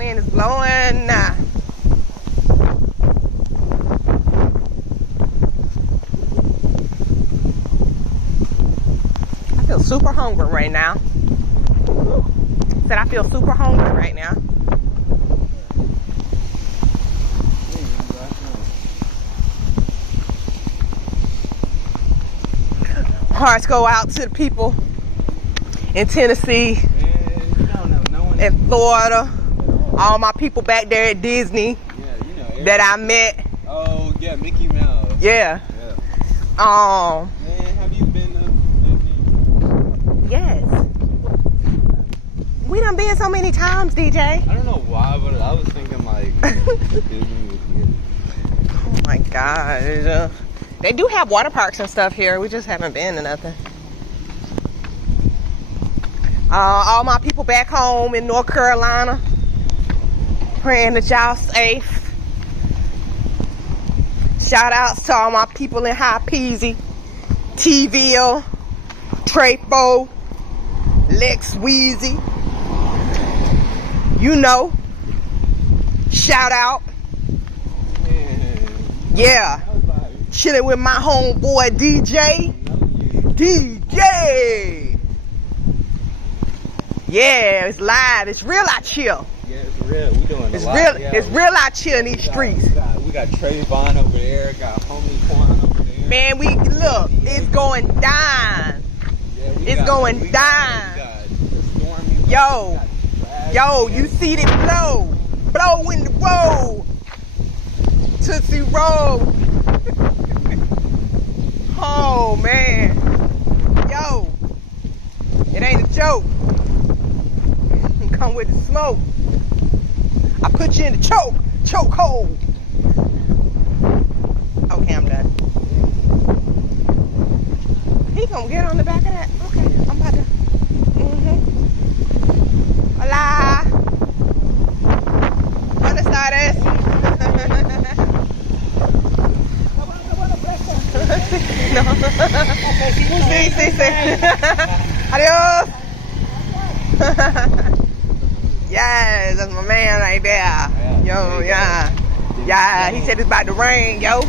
wind is blowing. I feel super hungry right now. Said I feel super hungry right now. Hearts go out to the people in Tennessee, in Florida, all my people back there at Disney that I met. Oh yeah, Mickey Mouse. Yeah. Man, have you been to Disney? Yes. We done been so many times, DJ. I don't know why, but I was thinking like Disney was good. Oh my God. They do have water parks and stuff here. We just haven't been to nothing. All my people back home in North Carolina, praying that y'all safe. Shout outs to all my people in High Peasy, T-ville, Trefo, Lex Wheezy. You know. Shout out. Yeah. Chilling with my homeboy DJ. DJ. Yeah, it's live. It's real out chill. Yeah, it's real. We doing it's a lot. Real, yeah, it's real out chill in these streets. We got Trayvon over there. Got Homie Quan over there. Man, we look. It's going down. Yeah, it's going down. Yo, you see it blow. Blow in the road. Tootsie Roll. Oh man, yo, it ain't a joke. Come with the smoke. I put you in the choke hold. Okay, I'm done. He gonna get on the back of that. Okay, I'm about to. Hola. Buenas tardes. No. Sí. Adios. Yes, that's my man right there. Yo, yeah. He said it's about to rain, yo.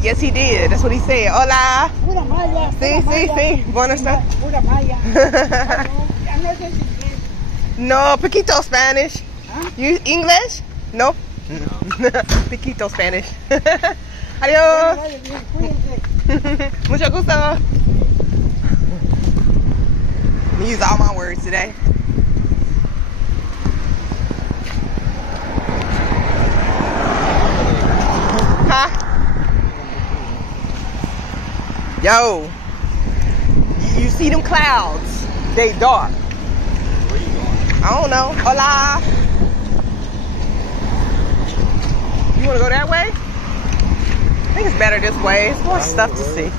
Yes, he did. That's what he said. Hola. Sí. Buenas tardes. No, poquito Spanish. You English? No. Poquito Spanish. Adios. Mucho gusto. Use all my words today. Huh? Yo, you see them clouds? They dark. Where you going? I don't know. Hola. You want to go that way? I think it's better this way. It's more stuff to see.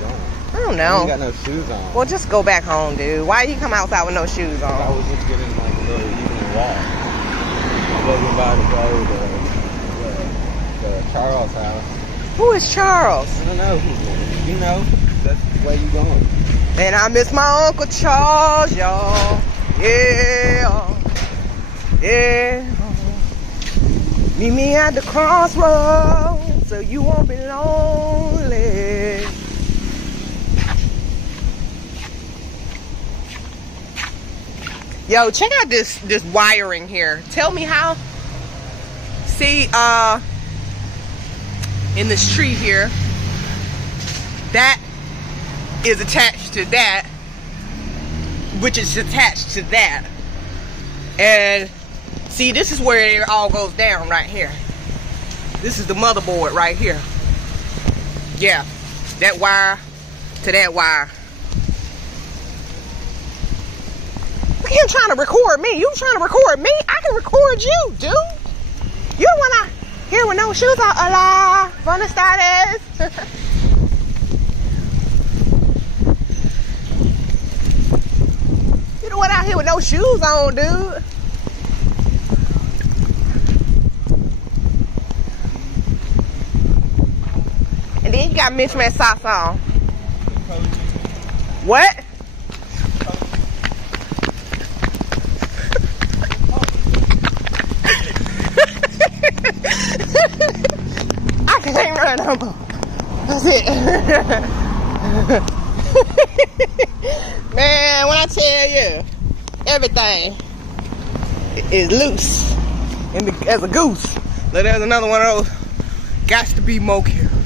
I don't know. You got no shoes on. Well, just go back home, dude. Why you come outside with no shoes on? I was just getting like a little evening walk. I wasn't about to go to the Charles house. Who is Charles? I don't know. You know, that's the way you going. And I miss my Uncle Charles, y'all. Yeah. Meet me at the crossroads so you won't be lonely. Yo, check out this wiring here. Tell me how. See, in this tree here, that is attached to that, which is attached to that. And see, this is where it all goes down right here. This is the motherboard right here. Yeah, that wire to that wire. Look at him trying to record me. You trying to record me? I can record you, dude. You don't want to here with no shoes on. Hola, buenas tardes. You don't want out here with no shoes on, dude. And then you got mismatched socks on. What? there no more. That's it. Man, when I tell you, everything is loose as a goose. But there's another one of those. Gots to be more careful.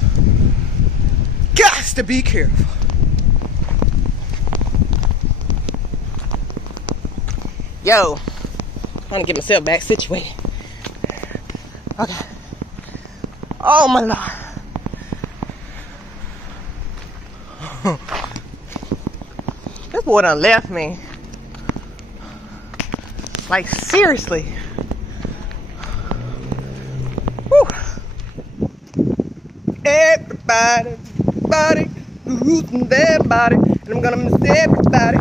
Gots to be careful. Yo, trying to get myself back situated. Okay. Oh my Lord. This boy done left me. Like seriously. Whew. Everybody losing their body, and I'm gonna miss everybody.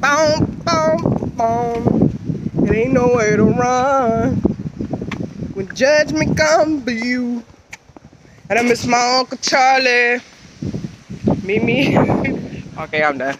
Boom, boom, boom. It ain't nowhere to run when judgment comes for you. And I miss my Uncle Charlie. Me. Okay, I'm done.